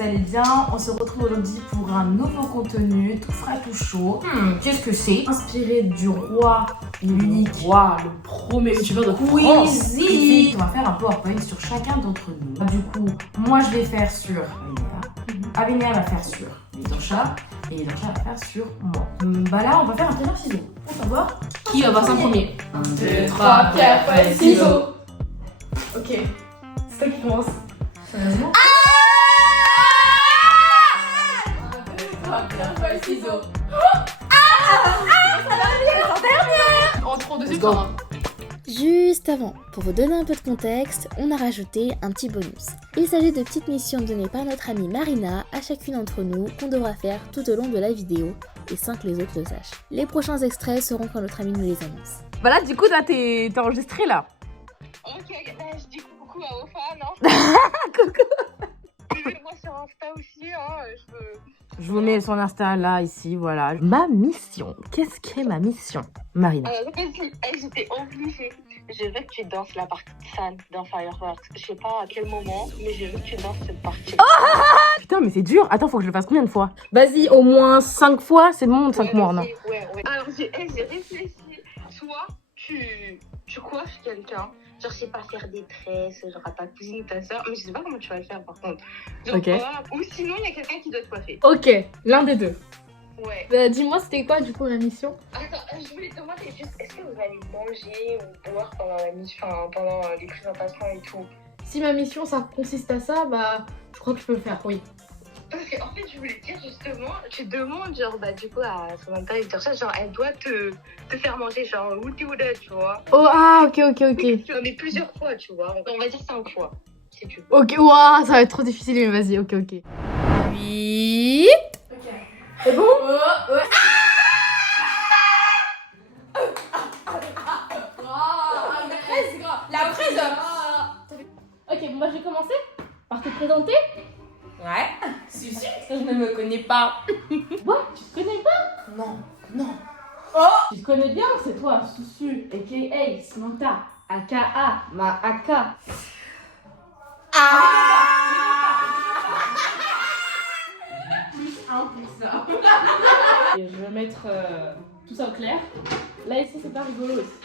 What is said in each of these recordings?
vous allez bien. On se retrouve aujourd'hui pour un nouveau contenu, tout frais, tout chaud. Qu'est-ce que c'est? Inspiré du roi unique, le premier youtubeur de France. On va faire un PowerPoint sur chacun d'entre nous. Du coup, moi je vais faire sur Avénia va faire sur Lidorcha et Lidorcha va faire sur moi. Bah là, on va faire un pierre ciseaux pour savoir qui va passer en premier. 1, 2, 3, pierre, feuille, ciseaux. Ok, c'est toi qui commence. Sérieusement? 1, 2, 3, pierre, feuille, ciseaux. On prend deux secondes. Hein. Juste avant, pour vous donner un peu de contexte, on a rajouté un petit bonus. Il s'agit de petites missions données par notre amie Marina à chacune d'entre nous qu'on devra faire tout au long de la vidéo et sans que les autres le sachent. Les prochains extraits seront quand notre amie nous les annonce. Bah là, du coup, là, t'es enregistré là. Ok, bah, je dis coucou à Ofa, non? Coucou. Suivez-moi sur Insta aussi, hein, Je vous mets son Insta là, ici, voilà. Ma mission. Qu'est-ce qu'est ma mission, Marina? Vas-y, j'étais obligée. Je veux que tu danses la partie fan dans Fireworks. Je sais pas à quel moment, mais je veux que tu danses cette partie. Putain, mais c'est dur. Attends, faut que je le fasse combien de fois? Vas-y, au moins 5 fois, c'est bon, 5 mois, non? Ouais. Alors, j'ai réfléchi. Soit tu coiffes quelqu'un, genre, je sais pas, faire des tresses, genre à ta cousine ou ta soeur, mais je sais pas comment tu vas le faire par contre. Genre, Ok. ou sinon, il y a quelqu'un qui doit te coiffer. Ok, l'un des deux. Ouais. Dis-moi, c'était quoi du coup la mission? Attends, je voulais te demander juste, est-ce que vous allez manger ou boire pendant la mission, pendant les présentations et tout? Si ma mission ça consiste à ça, bah je crois que je peux le faire, oui. Parce qu'en fait, je voulais dire justement, tu demandes genre, bah du coup à Samantha et ça, genre elle doit te faire manger genre Woody Wooda, tu vois. Oh ah, ok. Mais plusieurs fois, tu vois. On va dire 5 fois, si tu veux. Ok, ouah, ça va être trop difficile, mais vas-y, ok. Oui. C'est bon? Ouais. La fraise. Ok, bon, bah je vais commencer par te présenter. Ouais. Si, je ne me connais pas. Quoi? Tu te connais pas? Non. Tu te connais bien, c'est toi, Soussu, a.k.a. Samantha, aka, ma aka. Et je vais mettre tout ça au clair. Là, ici, c'est pas rigolo aussi.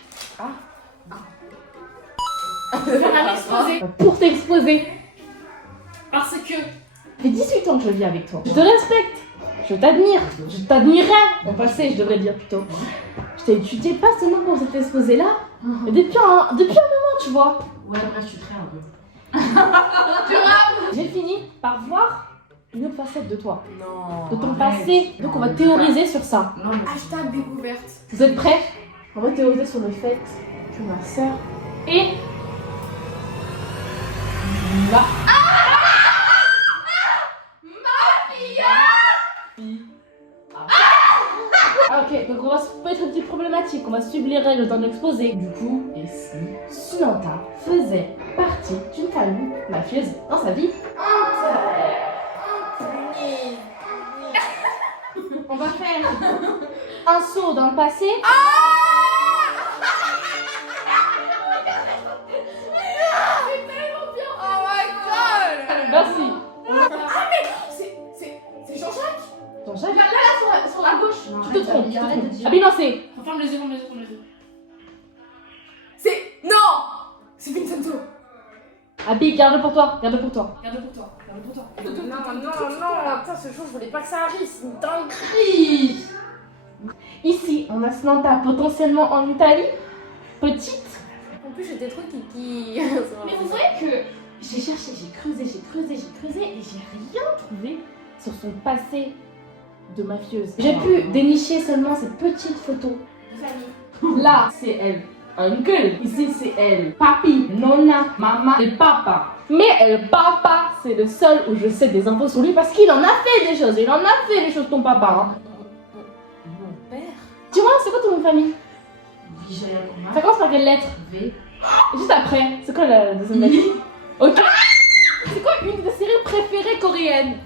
Je vais faire un exposé. Pour t'exposer. Parce que ça fait 18 ans que je vis avec toi. Je te respecte. Je t'admire. Je t'admirais. En passé, je devrais dire plutôt. Je t'ai étudié pas seulement pour cet exposé-là, mais depuis un moment, tu vois. Ouais, après, je suis très un peu. J'ai fini par voir une autre facette de toi, Non. de ton passé. Donc on va théoriser sur ça. Non, mais... Hashtag découverte. Vous êtes prêts? On va théoriser sur le fait que ma sœur est... Ok, donc on va se mettre une petite problématique, on va suivre les règles d'un exposé. Du coup, et si Samantha faisait partie d'une famille mafieuse dans sa vie On va faire un saut dans le passé. Merci. C'est Jean-Jacques. Jean-Jacques, Là, sur la gauche. tu te trompes, tu te trompes. Abby, lancez. Ferme les yeux. C'est... Non. C'est Vincenzo. Abby, garde-le pour toi, garde-le pour toi. Garde pour toi. Non, putain, ce jour, je voulais pas que ça arrive, c'est une dinguerie. Ici, on a Samantha potentiellement en Italie, petite. En plus, j'ai des trucs qui... Mais vous voyez que j'ai cherché, j'ai creusé et j'ai rien trouvé sur son passé de mafieuse. J'ai pu dénicher seulement cette petite photo. Là, c'est elle. Uncle, ici c'est elle. Papi, nonna, maman et papa. Mais elle, papa, c'est le seul où je sais des infos sur lui parce qu'il en a fait des choses. Il en a fait des choses, ton papa. Hein. Mon père. Dis-moi, c'est quoi ton nom de famille? Vigélia. Ça commence par quelle lettre? V. Et juste après, c'est quoi la deuxième lettre? Ok. C'est quoi une de tes séries préférées coréennes?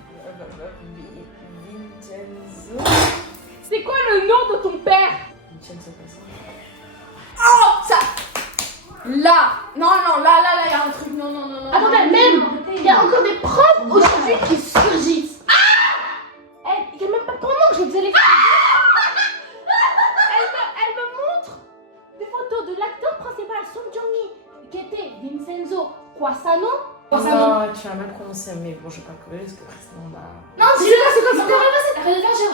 Vincenzo. C'est quoi le nom de ton père? Vincenzo Passa. Oh, ça. Là. Non, là, il y a un truc. Non. Attendez, même, il y a encore des preuves aujourd'hui qui surgissent. Non, tu as mal prononcé, mais bon, je vais pas courir parce que sinon on va. Non, dis-le, c'est comme ça.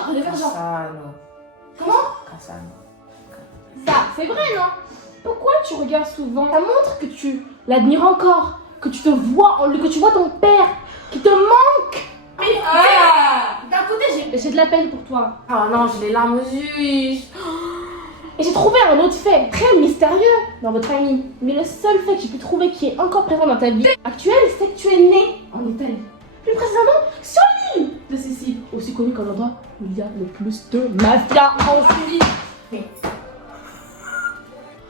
Relévergent. Cassano. Comment? Cassano. Ça, c'est vrai, non? Pourquoi tu regardes souvent? Ça montre que tu l'admires encore, que tu te vois, que tu vois ton père, qui te manque. Mais d'un côté, j'ai de la peine pour toi. Oh non, j'ai les larmes aux yeux. Et j'ai trouvé un autre fait très mystérieux dans votre famille. Mais le seul fait que j'ai pu trouver qui est encore présent dans ta vie actuelle, c'est que tu es né en Italie. Plus précisément sur l'île de Sicile, aussi connue comme l'endroit où il y a le plus de mafia en Suisse.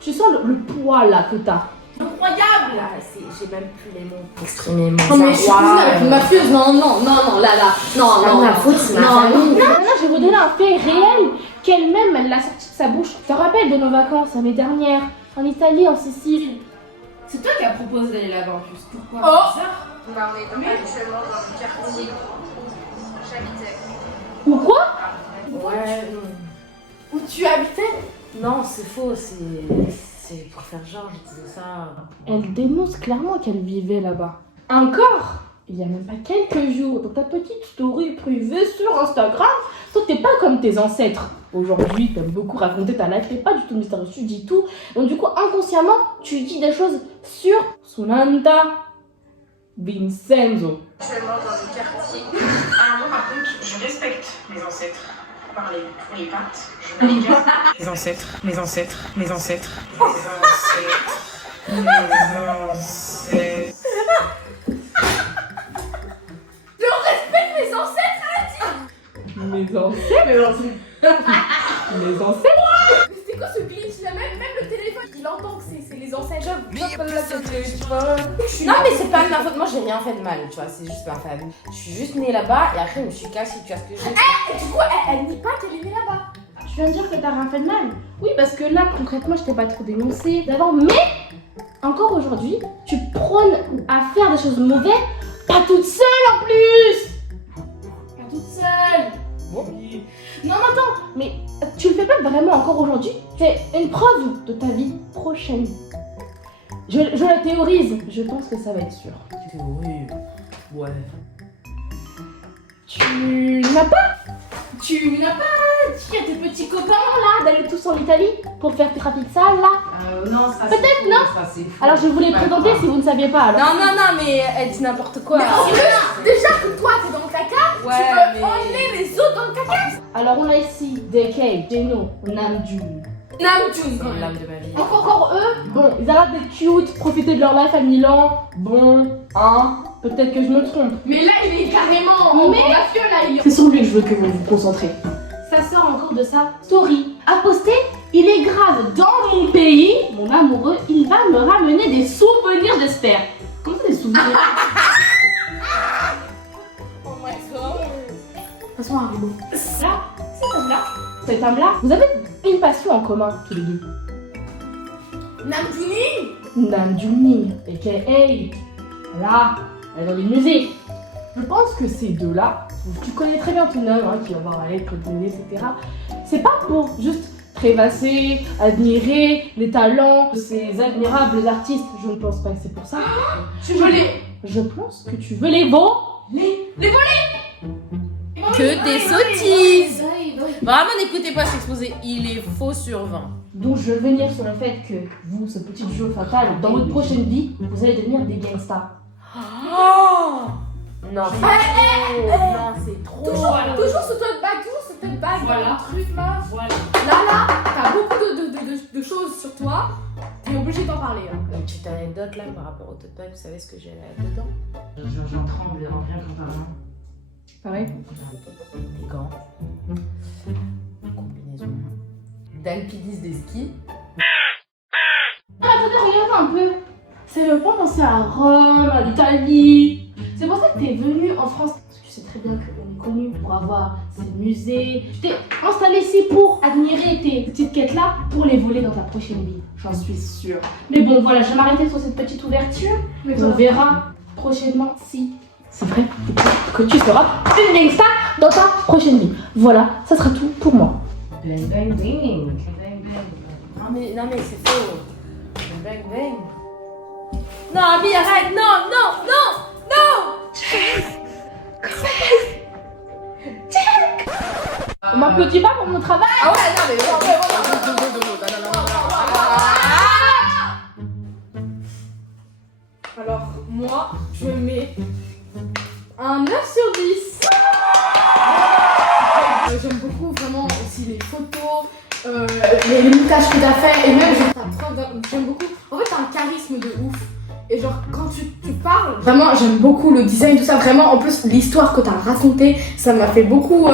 Tu sens le poids là que t'as. Incroyable Là, j'ai même plus les mots pour exprimer mon Non mais je suis cousine avec une mafieuse, non, non, ma faute, c'est ma famille. Non, je vais vous donner un fait réel qu'elle-même, elle l'a sorti de sa bouche. Tu te rappelles de nos vacances l'année dernière, en Italie, en Sicile? C'est toi qui as proposé d'aller là-bas en plus. Pourquoi? Oh. Non, mais actuellement dans le quartier où j'habitais. Ou quoi? Ouais, Où tu habitais? non, c'est faux, c'est pour faire genre, je disais ça. Elle dénonce clairement qu'elle vivait là-bas. Encore? Il y a même pas quelques jours, dans ta petite story privée sur Instagram, toi t'es pas comme tes ancêtres. Aujourd'hui, t'aimes beaucoup raconter ta life, t'es pas du tout mystérieux, tu dis tout. Donc du coup, inconsciemment, tu dis des choses sur Sunanta Vincenzo. Actuellement dans le quartier. Ah, moi par contre, je respecte mes ancêtres. Parler pour les pattes, je les garde. Mes ancêtres. Mes ancêtres. Mes ancêtres. Mes ancêtres? C'est quoi ce glitch là? Même le téléphone, il entend que c'est les ancêtres. Non mais c'est pas de ma faute, moi j'ai rien fait de mal, tu vois, c'est juste ma famille. Je suis juste née là-bas et après je me suis cassée, tu vois ce que je veux dire. Et du coup, elle nie pas qu'elle est née là-bas. Tu viens de dire que t'as rien fait de mal. Oui, parce que là, concrètement, je t'ai pas trop dénoncé d'avant, mais encore aujourd'hui, tu prônes à faire des choses mauvaises, pas toute seule en plus. Pas toute seule. Bon. Non, attends, mais tu le fais pas vraiment encore aujourd'hui. C'est une preuve de ta vie prochaine. Je la théorise, je pense que ça va être sûr. Oui, ouais. Tu n'as pas dit à tes petits copains là d'aller tous en Italie pour faire tes trafics sales là? Non, ça Peut-être non. Ça c'est faux. Alors je vous l'ai présenté si vous ne saviez pas alors. Non, mais elle dit n'importe quoi. Déjà que toi t'es dans le caca, Ouais, tu peux emmener les autres dans le caca. Alors on a ici DK, Geno, Namjoon. C'est l'âme de ma vie. Encore eux, bon, ils arrêtent d'être cute, profiter de leur life à Milan. Bon, hein, peut-être que je me trompe. Mais là, il est carrément mafieux là. C'est sur lui que je veux que vous vous concentrez. Ça sort encore de sa story. A posté, il est grave dans mon pays, mon amoureux, il va me ramener des souvenirs, j'espère. Comment ça des souvenirs? Oh my god. Façon Haribo. Là, cet homme-là, vous avez une passion en commun, tous les deux. Namjoon, a.k.a. Là, elle est dans les musées. Je pense que ces deux-là, tu connais très bien ton homme, hein, qui va voir la lettre, le etc. C'est pas pour juste rêvasser, admirer les talents de ces admirables artistes. Je ne pense pas que c'est pour ça. Tu veux les... Je pense que tu veux les voler. Que des sottises. Vraiment, n'écoutez pas s'exposer, il est faux sur 20. Donc je veux venir sur le fait que vous, ce petit jeu fatal, dans votre prochaine vie, vous allez devenir des gangsters. Oh non, c'est trop. Non, c'est trop. Toujours ce tote bag, Voilà. un truc là. Voilà. Là, t'as beaucoup de choses sur toi. T'es obligé d'en parler. Hein. Une petite anecdote là par rapport au tote bag, vous savez ce que j'ai dedans? J'en tremble rien qu'en parlant. Pareil. Des gants, combinaison, d'alpinisme des skis. Attendez, regarde un peu. Ça me fait penser à Rome, à l'Italie. C'est pour ça que t'es venu en France. Parce que tu sais très bien qu'on est connu pour avoir ces musées. Tu t'es installé ici pour admirer tes petites quêtes-là, pour les voler dans ta prochaine vie. J'en suis sûre. Mais bon, voilà, je vais m'arrêter sur cette petite ouverture. On verra prochainement si c'est vrai que tu seras une gangsta dans ta prochaine vie. Voilà, ça sera tout pour moi. Bang bang bang. Bang bang. Non mais c'est faux. Bang bang. Non, Ami, arrête. Non. m'applaudis pas pour mon travail. Ah ouais, non, mais Alors, moi, je mets un 9 sur 10. J'aime beaucoup vraiment aussi les photos, les montages que t'as fait et même j'aime beaucoup. En fait, t'as un charisme de ouf. Et genre, quand tu parles, vraiment, j'aime beaucoup le design, tout ça. Vraiment, en plus, l'histoire que t'as racontée, ça m'a fait beaucoup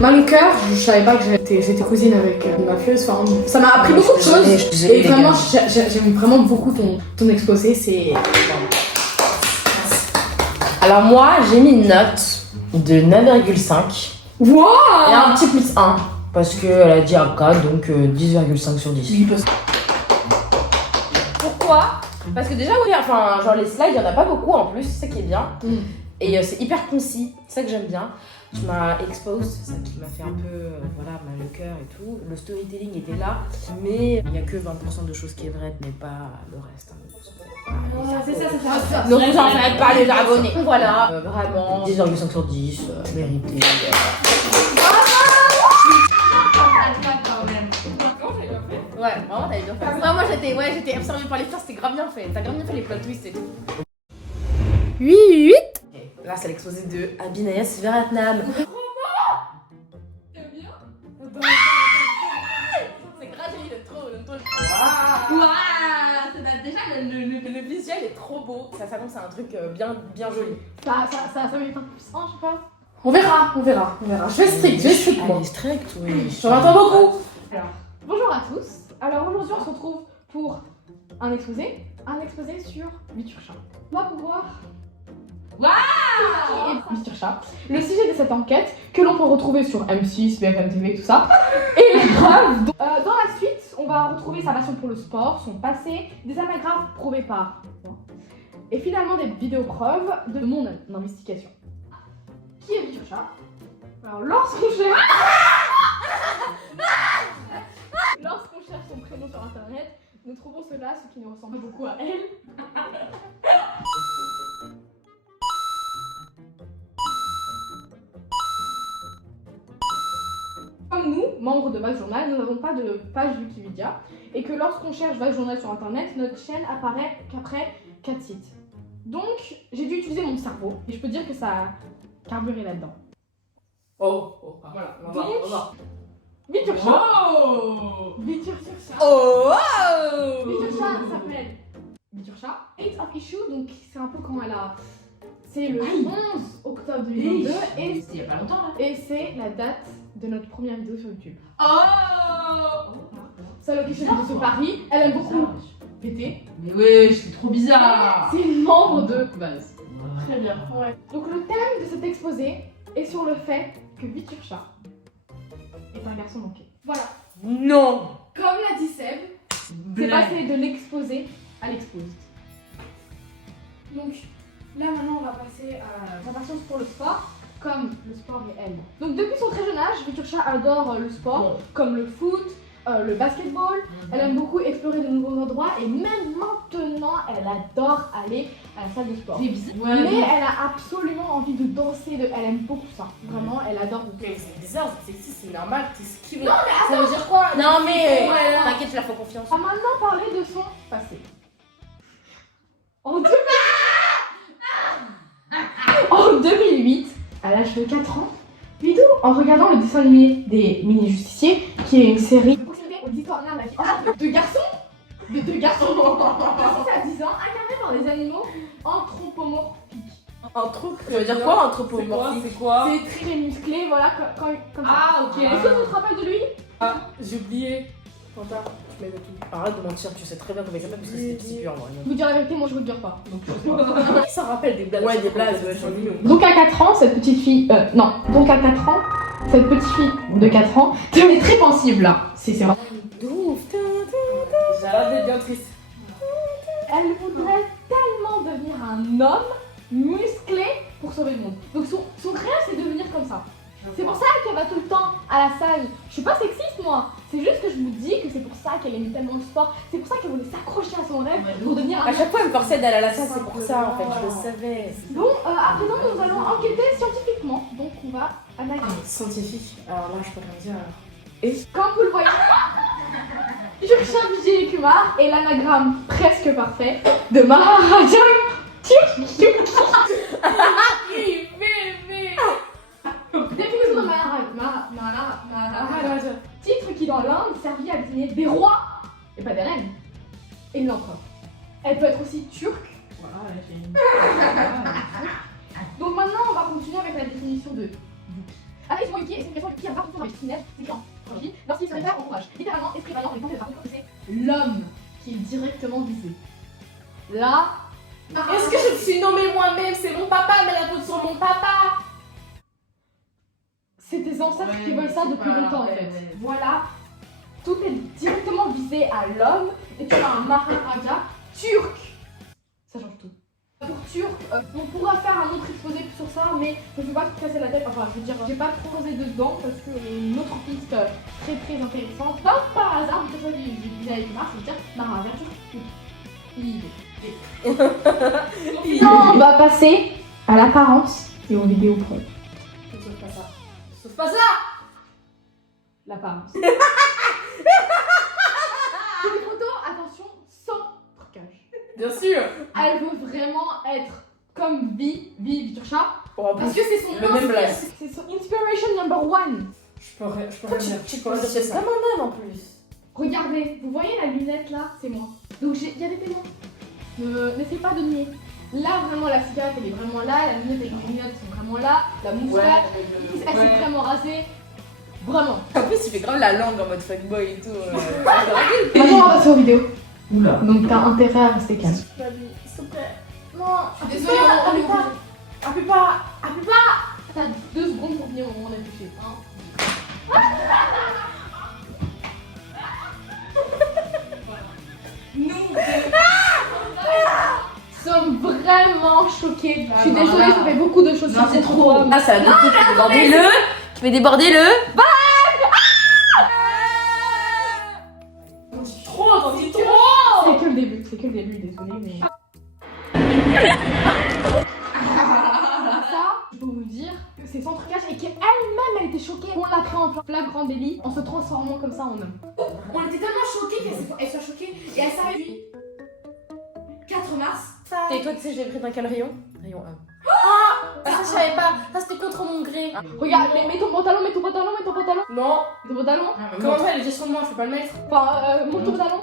mal au cœur. Je savais pas que j'étais cousine avec une mafieuse. Enfin, ça m'a appris beaucoup de choses. Et vraiment, j'aime vraiment beaucoup ton exposé. C'est. Alors moi, j'ai mis une note de 9,5 Wow! et un petit plus 1 parce qu'elle a dit un cas, donc 10,5 sur 10. Pourquoi? Parce que déjà, oui, enfin, genre les slides, il y en a pas beaucoup en plus, c'est ça qui est bien. Et c'est hyper concis, c'est ça que j'aime bien. Tu m'as exposed, c'est ça qui m'a fait un peu voilà, mal au cœur et tout. Le storytelling était là, mais il n'y a que 20% de choses qui est vraie, mais pas le reste. C'est ça. Ne vous en faites pas les abonnés. Voilà, vraiment 10,5 sur 10, mérité. Ouais, vraiment t'avais bien fait. Ouais, moi j'étais absorbée par l'histoire, c'était grave bien fait. T'as grave bien fait les plot twists et tout. 8. Okay. Là c'est l'exposé de Abhinaya Sivaratnam. C'est grave joli, le trop. Déjà le visuel est trop beau. Ça s'annonce à un truc bien joli. Ça met pas de puissant, je sais pas. On verra. Je vais strict, moi. Elle est stricte, oui. J'en attends beaucoup. Alors, bonjour à tous. Alors aujourd'hui, on se retrouve pour un exposé sur Viturcha. On va pouvoir et Viturcha. Le sujet de cette enquête que l'on peut retrouver sur M6, BFM TV, tout ça. Et l'épreuve. Dans la suite, on va retrouver sa passion pour le sport, son passé, des amalgames prouvés par moi. Et finalement des vidéos preuves de mon investigation. Qui est Viturcha? Alors lorsqu'on cherche son prénom sur internet, nous trouvons cela, ce qui nous ressemble beaucoup à elle. Comme nous, membres de Vague Journal, nous n'avons pas de page Wikipédia et que lorsqu'on cherche Vague Journal sur internet, notre chaîne apparaît qu'après 4 sites. Donc, j'ai dû utiliser mon cerveau et je peux dire que ça a carburé là-dedans. Voilà, on va voir. Viturcha. Viturcha s'appelle Viturcha. 8 of issue, donc c'est un peu quand elle a. C'est le 11 octobre 2022 et C'était il y a pas longtemps là. et c'est la date de notre première vidéo sur YouTube. Sa location de ce Paris, elle aime beaucoup péter. Mais ouais, c'est trop bizarre. C'est une membre de. Base. Très bien. Ouais. Donc le thème de cet exposé est sur le fait que Viturcha est un garçon manqué. Voilà. Non. Comme l'a dit Seb, c'est passé de l'exposé à l'exposé. Donc là maintenant on va passer à sa passion pour le sport, comme le sport et elle. Donc depuis son très jeune âge, Viturcha adore le sport, comme le foot, le basketball. Elle aime beaucoup explorer de nouveaux endroits et même maintenant elle adore aller à la salle de sport. Mais elle a absolument envie de danser, elle aime beaucoup ça. Vraiment, elle adore. Mais c'est bizarre, c'est normal, t'es ce qu'il veut. Non mais Ça veut dire quoi? Non mais Ouais, t'inquiète, je la fais confiance. On va maintenant parler de son passé. En 2008, à l'âge de 4 ans, Bidou, en regardant le dessin animé des mini-justiciers, qui est une série de l'histoire de garçons, de deux garçons, de 6 à 10 ans, incarnés par des animaux anthropomorphiques. Ça veut dire quoi anthropomorphique? C'est quoi? C'est très musclé, voilà, comme ça. Ah, ok. Est-ce que tu te rappelles de lui? J'ai oublié. Fanta, je mets de tout. Arrête de mentir, tu sais très bien comment il s'appelle parce que c'est des petits purs en vrai. Je vous dire la vérité, moi je vous le dire pas. Donc je sais pas. Qui s'en rappelle des blagues? Ouais, des blagues, ouais, j'en ai eu. Donc à 4 ans, cette petite fille... donc à 4 ans, cette petite fille de 4 ans devenait très pensive là. C'est vrai. J'ai l'air d'être bien triste. Elle voudrait tellement devenir un homme musclé pour sauver le monde. Donc son rêve c'est de devenir comme ça. C'est pour ça qu'elle va tout le temps à la salle. Je suis pas sexiste moi, C'est juste que je vous dis que c'est pour ça qu'elle aimait tellement le sport. C'est pour ça qu'elle voulait s'accrocher à son rêve pour devenir À chaque fois, elle me forçait d'aller à la salle, c'est pour ça en fait, je le savais. Donc, à présent, nous allons enquêter scientifiquement. Donc, on va analyser. Scientifique, alors là, je peux rien dire. Comme vous le voyez, Jurcha Vijay Kumar est l'anagramme presque parfait de Maharaja. Définition de Maharaja. Titre qui dans l'Inde servit à désigner des rois et pas des reines. Et l'empereur. Elle peut être aussi turque. Donc maintenant, on va continuer avec la définition de Yuki. Anaïs Moïki est une question qui a partout avec Kinef, c'est en trilogie, lorsqu'il se réfère au courage. Littéralement, esprit vaillant et conquête, que c'est l'homme qui est directement visé. Là, Est-ce que je me suis nommée moi-même? C'est mon papa, mais la faute sur mon papa. c'est tes ancêtres qui veulent ça depuis longtemps en fait. Voilà, tout est directement visé à l'homme et tu as un Maharaja turc. Ça change tout. Pour turc, on pourra faire un autre exposé sur ça, mais je ne veux pas te casser la tête. Enfin, je veux dire, j'ai pas trop osé dedans parce que une autre piste très très intéressante. Pas par hasard, que ce soit du village de Mars, c'est-à-dire Maharaja turc. Maintenant, on va passer à l'apparence et aux vidéos prod. Sauf pas ça. Sauf pas ça. L'apparence. C'est des photos, attention, sans trucage. Bien sûr. Elle veut vraiment être comme Vi Turcha. Bon, Parce que c'est son le même blague. c'est son inspiration number one. Je peux rien dire. Tu peux c'est comme un homme en plus. Regardez, vous voyez la lunette là, c'est moi. Donc il y a des témoins. N'essayez pas de nier. Là vraiment la cigarette elle est vraiment là, la lunette et les grignottes sont vraiment là, la moustache, elle s'est vraiment rasée. Vraiment. En plus, il fait grave la langue en mode fuckboy et tout. Maintenant on va passer aux vidéos. Oula. Donc t'as intérêt à rester calme. S'il te plaît. Non. Désolée, Appuie pas. Appuie pas. T'as 2 secondes pour venir au moment d'afficher. Nous sommes vraiment choqués. Je suis désolée, ça fait beaucoup de choses. C'est trop. Ah, ça va déborder-le. Tu fais déborder le. T'en dis trop. C'est que le début, désolée, mais. Ça, je peux vous dire que c'est sans trucage et qu'elle-même elle était choquée. On l'a pris en flagrant délit en se transformant comme ça en homme. On était tellement choqués qu'elle soit choquée et elle savait lui. 4 mars. Et toi, tu sais, je l'ai pris dans quel rayon? Rayon 1. Ça, je savais pas. Ça, c'était contre mon gré. Regarde, mets ton pantalon, mets ton pantalon. Non. Ton pantalon. Comment ça, elle est sur moi, je peux pas le mettre? Enfin, monte ton pantalon.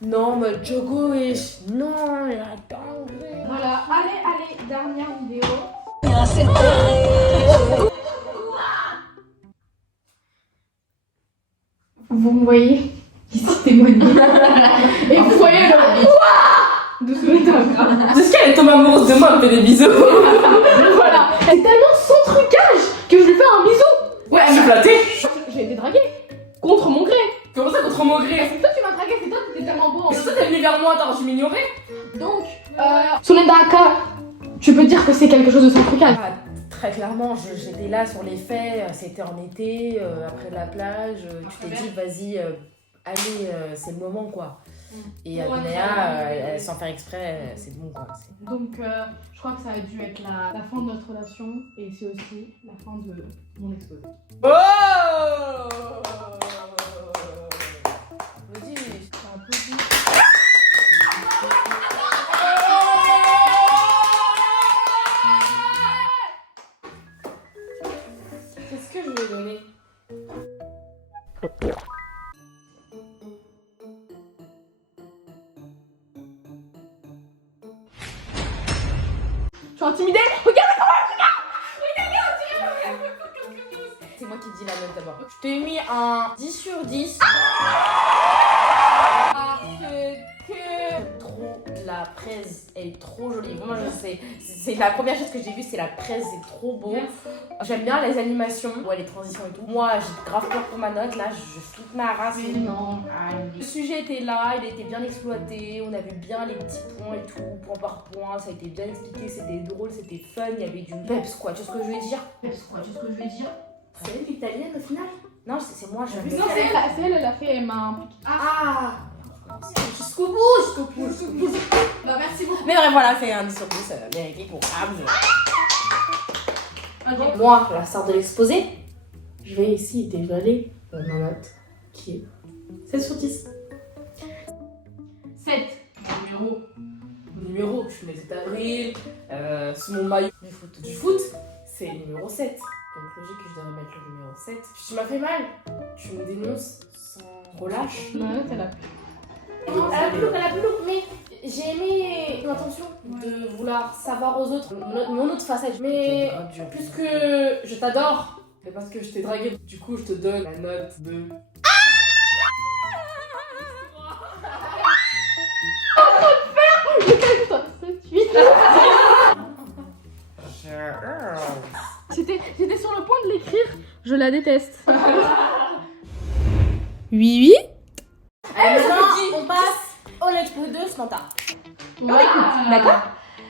Non, mais Jogo, wesh. Non, attends. Voilà, allez, dernière vidéo. Vous me voyez ici témoigner. Et vous voyez le de ce Est-ce qu'elle est tombée amoureuse de moi, elle me fait des bisous? Voilà, c'est tellement sans trucage que je lui fais un bisou. Ouais, elle m'a flatté. J'ai été draguée contre mon gré. Comment ça, contre mon gré? C'est toi qui m'as draguée, c'est toi qui étais tellement beau. Mais ça, t'es venu vers moi, t'as reçu m'ignorer? Donc, Sulendaka, tu peux dire que c'est quelque chose de sans trucage. Ah, très clairement, j'étais là sur les faits, c'était en été, après la plage, tu t'es dit, vas-y, allez, c'est le moment quoi. Et Abinea, sans faire exprès, c'est bon quoi. Donc, je crois que ça a dû être la fin de notre relation et c'est aussi la fin de mon exposé. Oh! Applaudis. Qu'est-ce que je lui ai donné? Je suis intimidée. Regarde. C'est moi qui dis la note d'abord. Je t'ai mis un 10 sur 10. Parce que trop la presse, elle est trop jolie. Vraiment, je sais. C'est la première chose que j'ai vue, c'est la presse, c'est trop beau. J'aime bien les animations, ouais, les transitions et tout. Moi, j'ai grave peur pour ma note. Là, je flippe ma race. Non. Le sujet était là, il était bien exploité. On a vu bien les petits points et tout, point par point. Ça a été bien expliqué. C'était drôle, c'était fun. Il y avait du peps, quoi. Tu vois ce que je veux dire? Peps quoi, tu sais ce que je vais dire? C'est elle l'italienne au final? Non, c'est moi, je Non, viens de c'est le faire. elle, elle a fait, elle m'a... Ah jusqu'au bout. Bah merci beaucoup. Mais bref, voilà, c'est un 10 sur 10 mérité pour Abs. Moi, la star de l'exposé, je vais ici dévoiler ma note qui est 7 sur 10. 7. Numéro, je suis née le 7 avril, c'est mon maillot du foot, c'est le numéro 7. Donc logique que je dois remettre le numéro 7. Puis tu m'as fait mal, tu me dénonces sans relâche. Ma note, elle a Elle a plus lourd, mais j'ai aimé l'intention de vouloir savoir aux autres mon autre facette. Mais puisque je t'adore, et parce que je t'ai dragué, du coup je te donne la note de... J'étais sur le point de l'écrire. Je la déteste. Oui. Allez, maintenant, on passe au Let's Play de Samantha. On écoute, d'accord?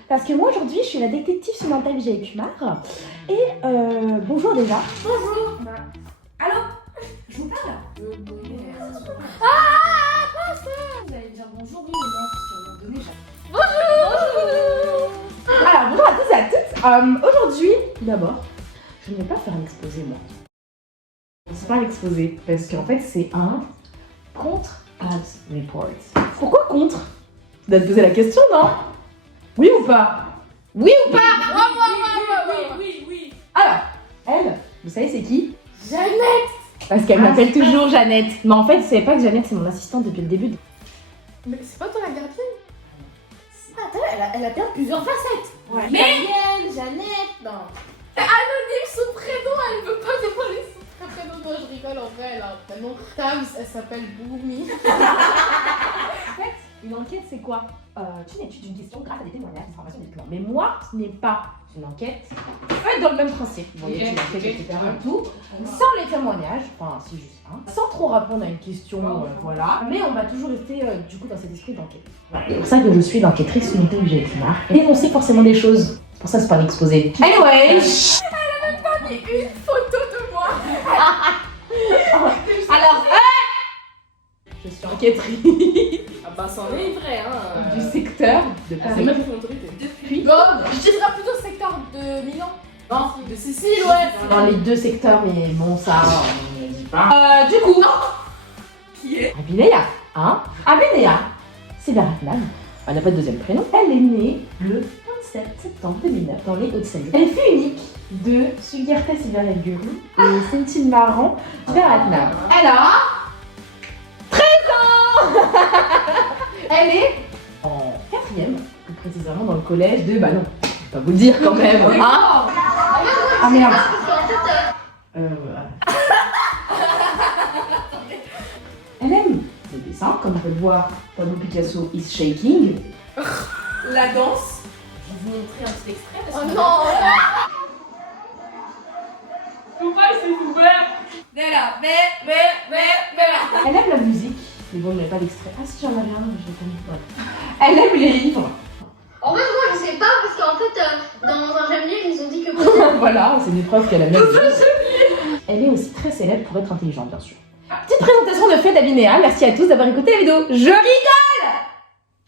Parce que moi aujourd'hui je suis la détective Samantha Vijay-Kumar. Et bonjour déjà. Bonjour. Allô? Je vous parle? Ah, pas ça. Vous allez me dire bonjour, oui, mais moi, parce que donné, bonjour. Alors bonjour à tous et à toutes. Aujourd'hui, d'abord, je ne vais pas faire un exposé moi. C'est pas un exposé parce qu'en fait c'est un contre Abs Report. Pourquoi contre? Tu dois te poser la question, non? Oui ou pas? Oui ou pas? Oui. Alors, elle, vous savez c'est qui? Jeannette. Parce qu'elle m'appelle toujours Jeannette. Mais en fait, vous savez pas que Jeannette c'est mon assistante depuis le début. Mais c'est pas toi la gardienne? Elle a bien plusieurs facettes. Ouais. Italienne, Jeannette, non. Anonyme son prénom, elle veut pas dévoiler son prénom. Non, je rigole, en vrai, elle a un prénom. Tams, elle s'appelle Boumi. En fait, une enquête, c'est quoi? Tu études une question grâce à des témoignages, des informations, des documents. Mais moi, ce n'est pas une enquête faite dans le même principe. Bon, une enquête, etc. Tout, sans les témoignages, enfin, si juste sans trop répondre à une question, voilà. Mais on va toujours rester, du coup, dans cet esprit d'enquête. Voilà. C'est pour ça que je suis l'enquêtrice Samantha Vijay-Kumar. Et on sait forcément des choses. C'est pour ça que c'est pas un exposé. Anyway, Une photo de moi. alors, je suis enquêtrice. Ah bah, c'en est vrai, hein. Du secteur de Paris. C'est même une autorité. Depuis. Bon, je dirais plutôt secteur de Milan. Non, De Sicile, ouais. dans les deux secteurs, mais bon, ça, on ne dit pas. Du coup, Qui est? Abinéa, hein? Abinéa, c'est Baratman. Elle n'a pas de deuxième prénom. Elle est née le 27 septembre 2009 dans les Hauts-de-Seine. Elle est fille unique de Sugiyarta Sivarelguru et Sentin Maran Baratman. Elle a 13 ans. Elle est en 4e, plus précisément dans le collège de... Bah non, je vais pas vous le dire quand même, hein? Ah merde. Voilà. Elle aime le dessin, comme on peut le voir, Pablo Picasso is shaking. La danse. Je vais vous montrer un petit extrait. Oh non. Tout pas, c'est ouvert. Elle aime la musique, mais bon, il n'y a pas d'extrait. Ah si, j'en avais un, mais je l'ai pas mis. Ouais. Elle aime les livres. En fait, moi, je sais pas, parce qu'en fait, dans un J'aime lire, ils ont dit que... Voilà, c'est des preuves qu'elle aime la musique. Elle est aussi très célèbre pour être intelligente, bien sûr. Petite présentation de fait d'Abinéa. Merci à tous d'avoir écouté la vidéo. Je rigole.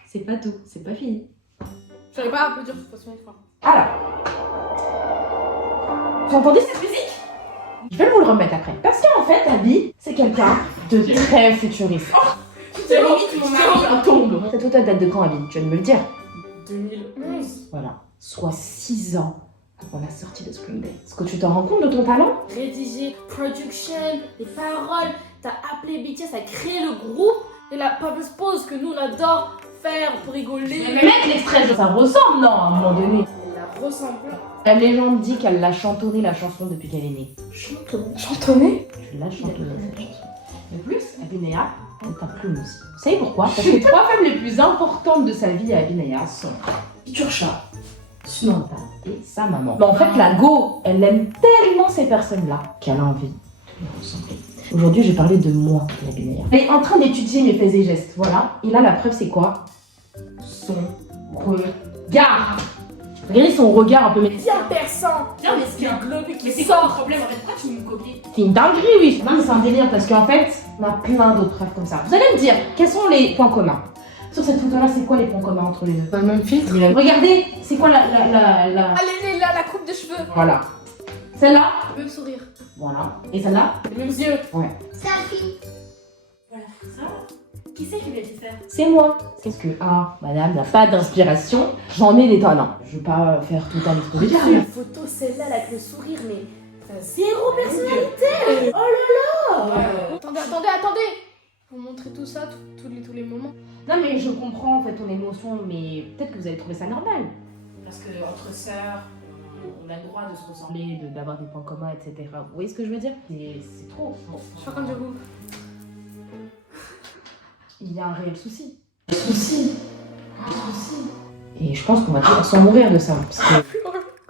C'est pas tout, c'est pas fini. J'arrive pas à applaudir de toute façon, une fois. Alors, vous entendez cette musique? Je vais vous le remettre après. Parce qu'en fait, Abby, c'est quelqu'un de très futuriste. C'est limite mon mari. Tombe. Cette photo date de quand, Abby? Tu viens de me le dire. 2011. Voilà. Soit 6 ans avant la sortie de Spring Day. Est-ce que tu t'en rends compte de ton talent? Rédiger, production, les paroles, t'as appelé BTS à créer le groupe et la fameuse pause que nous on adore faire pour rigoler. Mais mec, l'extrait, ça ressemble, non, à un moment donné. La ressemble. La légende dit qu'elle l'a chantonné la chanson depuis qu'elle est née. Chantonné? Tu l'as chantonné cette chanson. En plus, Abinéa est un clown aussi. Vous savez pourquoi? Parce que les 3 femmes les plus importantes de sa vie à Abinéa sont Turcha, Samantha et sa maman. Mais en fait, la Go, elle aime tellement ces personnes-là qu'elle a envie de lui ressembler. Aujourd'hui, j'ai parlé de moi, Abinéa. Elle est en train d'étudier mes faits et gestes, voilà. Et là, la preuve, c'est quoi? Son regard. Regardez son regard un peu bien perçant, bien globé qui sort. problème, en fait, pourquoi tu me copies? C'est une dinguerie, oui. Non, mais c'est un délire parce qu'en fait, on a plein d'autres rêves comme ça. Vous allez me dire, quels sont les points communs? Sur cette photo-là, c'est quoi les points communs entre les deux? Pas le même filtre. Regardez, c'est quoi la... Allez, là, la coupe de cheveux. Voilà. Celle-là. Le même sourire. Voilà. Et celle-là. Les mêmes yeux. Ouais. Selfie. Voilà, ça. Qui c'est qui lui a dit faire? C'est moi. Parce que, madame n'a pas d'inspiration, j'en ai des tonnes. Hein. Je vais pas faire tout un exposé dessus. La photo, celle-là, là, avec le sourire, mais zéro personnalité. Oh là là. Attendez. Vous montrez tout ça, tous les moments. Non mais je comprends en fait ton émotion, mais peut-être que vous allez trouver ça normal. Parce que entre sœurs, on a le droit de se ressembler. D'avoir des points communs, etc. Vous voyez ce que je veux dire? C'est trop. Bon. Je suis en train de vous. Il y a un réel souci. Souci. Et je pense qu'on va tous s'en mourir de ça. Parce que,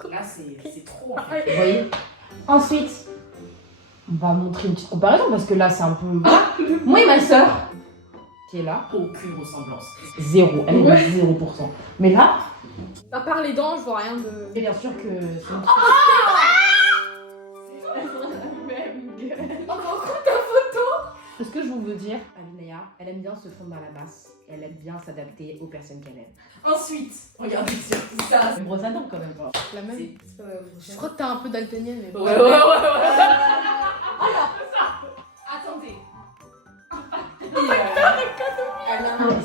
Là, c'est trop. En fait. vous voyez? Ensuite, on va montrer une petite comparaison parce que là c'est un peu... Moi et ma sœur, qui est là, Aucune ressemblance. zéro. Elle est à 0%. Mais là, À part les dents, je vois rien de. et bien sûr que c'est une... Ce que je veux dire, Alinea, elle aime bien se fondre dans la masse. Et elle aime bien s'adapter aux personnes qu'elle aime. Ensuite, regardez sur tout ça. C'est une brosse à dents quand même. La même. Je crois que t'as un peu daltonien, mais. Ouais. Attendez.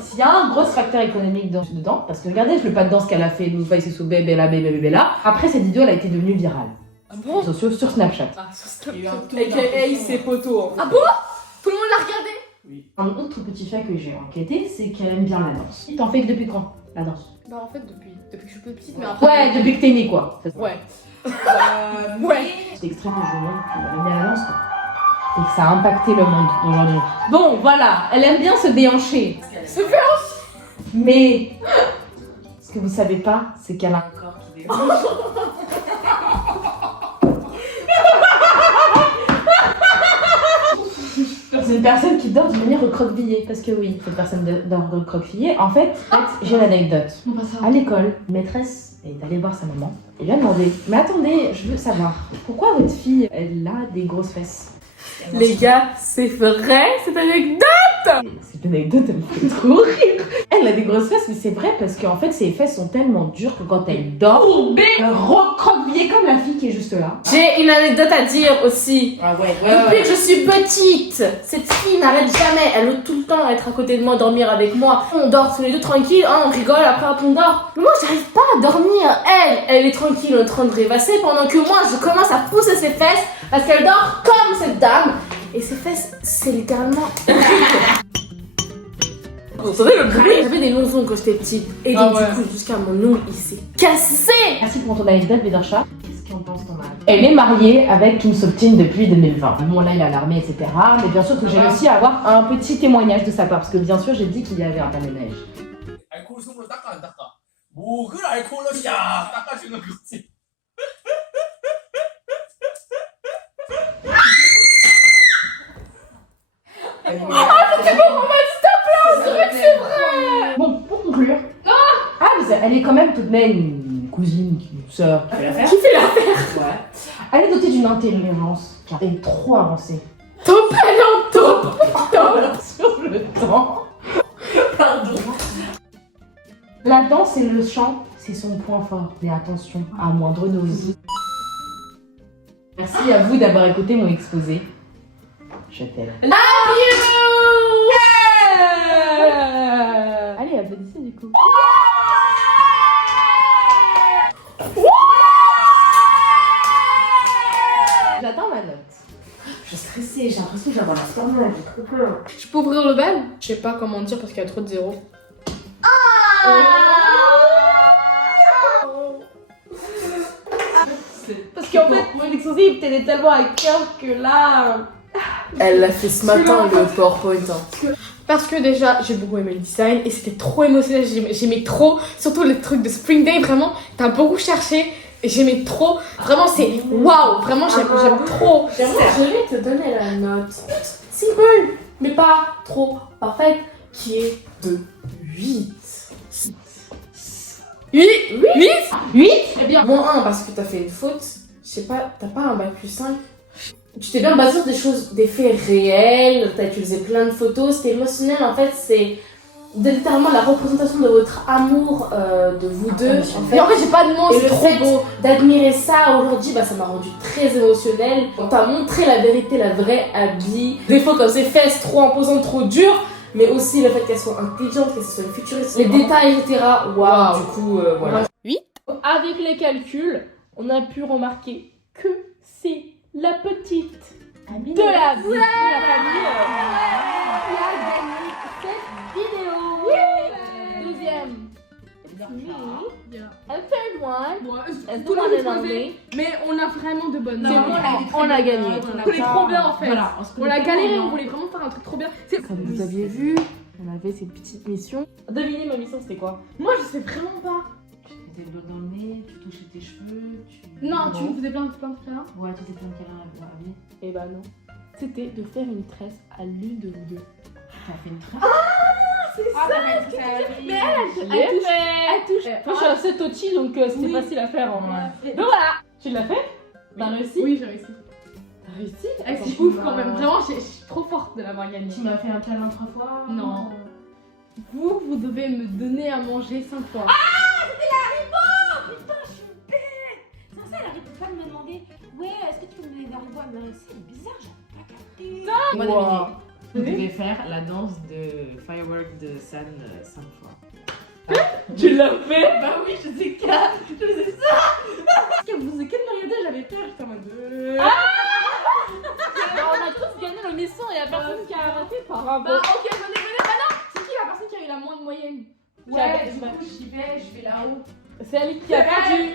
S'il y a un gros facteur économique dedans, parce que regardez le pas de danse qu'elle a fait, nous voyez c'est sous bébé là. Après cette vidéo, elle a été devenue virale. Ah bon? Sociaux sur Snapchat. Ah, sur Il y a eu un Snapchat. tour AKA ses potos. En fait. Ah bon? Tout le monde l'a regardé? Un autre petit fait que j'ai enquêté, c'est qu'elle aime bien la danse. T'en fais depuis quand, la danse? Bah, en fait, depuis que je suis toute petite, mais après. Ouais, depuis que t'es née quoi. Ouais. Ouais. C'est extrait que je vous montre qu'elle aime bien la danse quoi. Et que ça a impacté le monde aujourd'hui. Bon, voilà, elle aime bien se déhancher. Se faire. Mais ce que vous savez pas, c'est qu'elle a un Corps qui dérange. C'est une personne qui dort d'une manière recroquevillée. Parce que oui, cette personne dort recroquevillée. En fait, j'ai l'anecdote. À l'école, une maîtresse est allée voir sa maman et lui a demandé: mais attendez, je veux savoir, pourquoi votre fille, elle a des grosses fesses? Les gars, c'est vrai cette anecdote. Cette anecdote, elle me fait trop rire. Elle a des grosses fesses, mais c'est vrai parce qu'en fait, ses fesses sont tellement dures que quand elle dort, elle recroquevillée comme la fille qui est juste là. J'ai une anecdote à dire aussi. Ah ouais. Depuis que je suis petite, cette fille n'arrête jamais. Elle veut tout le temps être à côté de moi, dormir avec moi. On dort tous les deux tranquilles, hein, on rigole, après hop, on dort. Mais moi, j'arrive pas à dormir. Elle est tranquille en train de rêvasser pendant que moi, je commence à pousser ses fesses parce qu'elle dort comme cette dame. Et ses fesses, c'est littéralement... Vous entendez le bruit? J'avais des longs ongles quand j'étais petite. Et donc, du coup, jusqu'à mon ongle, il s'est cassé. Merci pour ton anecdote, Bédorcha. Qu'est-ce qu'on pense ton mari? Elle est mariée avec Kim Soptin depuis 2020. Bon, là, il a l'armée, etc. Mais bien sûr que j'ai réussi à avoir un petit témoignage de sa part. Parce que bien sûr, j'ai dit qu'il y avait un déménage. 알코올 손으로 닦아 안 닦아? 목을 알코올로 샥 닦아주는 거지. Bon, pour conclure, elle est quand même tout de même une cousine, une sœur. Qui fait l'affaire? Ouais. Elle est dotée d'une intelligence qui est trop avancée. Top, elle est en top. Sur le temps. Pardon. La danse et le chant, c'est son point fort. Mais attention, à moindre dose. Merci à vous d'avoir écouté mon exposé. Je t'aime. Allez, applaudissez du coup. J'attends ma note. Je suis stressée, j'ai l'impression que j'ai avoir la stornade, j'ai trop peur. Je peux ouvrir le bal? Je sais pas comment dire parce qu'il y a trop de zéros. Parce qu'en fait, mon exposé, il tenait tellement à cœur que là... Elle l'a fait ce matin, le PowerPoint. Hein. Parce que déjà, j'ai beaucoup aimé le design et c'était trop émotionnel. J'aimais trop, surtout les trucs de Spring Day, vraiment. T'as beaucoup cherché et j'aimais trop. Vraiment, c'est waouh! Vraiment, j'aime trop. Je vais te donner la note simple, mais pas trop parfaite, qui est de 8. 8? 8? -1 parce que t'as fait une faute. Je sais pas, t'as pas un bac plus 5. Tu t'es bien basé sur des choses, des faits réels, t'as utilisé plein de photos, c'était émotionnel. En fait, c'est littéralement la représentation de votre amour de vous deux. Et en fait, j'ai pas de mots, Et c'est le trop fait beau. d'admirer ça aujourd'hui, bah, ça m'a rendu très émotionnelle. On t'a montré la vérité, la vraie Abby. Des fois comme ses fesses trop imposantes, trop dures, mais aussi le fait qu'elle soit intelligente, qu'elle soit une futuriste, les détails, etc. Waouh, du coup, voilà. Avec les calculs, on a pu remarquer que c'est la petite de la vie, de la famille qui a gagné cette vidéo. Deuxième. A third one. Est-ce Tout le qu'on monde est est dans posé, mais on a vraiment de bonnes C'est notes. bon, on a gagné. On voulait trop bien en fait. Voilà, On l'a galéré, on voulait vraiment faire un truc trop bien. Comme vous aviez vu, on avait ces petites missions. Devinez ma mission, c'était quoi? Moi, je sais vraiment pas. Tu mettais le doigt dans le nez, tu touchais tes cheveux, Non, tu me faisais plein de trucs là. Ouais, tu étais plein de câlins à la vie. Eh ben non. C'était de faire une tresse à l'une de vous deux. T'as fait une trace. Mais elle touche. Moi, je suis assez touchy, donc c'était facile à faire en vrai. Donc voilà. Tu l'as fait? T'as réussi? Oui, j'ai réussi. T'as réussi? C'est ouf quand même. Vraiment, je suis trop forte de l'avoir gagné. Tu m'as fait un câlin 3 fois. Non. Vous devez me donner à manger 5 fois. C'est ça, elle arrête pas de me demander ouais, est-ce que tu peux me donner des haricots? Elle me dit, c'est bizarre, j'ai pas capté. Moi, Wow. Dominique, vous devez faire la danse de Firework de San 5 fois. Tu l'as fait? Bah oui, je sais qu'à. Je sais ça. Parce que vous avez qu'à me regarder, j'avais peur, j'étais en mode. On a tous gagné la mission et y'a personne qui a raté par rapport. Bah, ok, j'en ai donné. Ah non, c'est qui la personne qui a eu la moins de moyenne? Ouais, du coup, j'y vais, je vais là-haut. C'est Ali qui a perdu.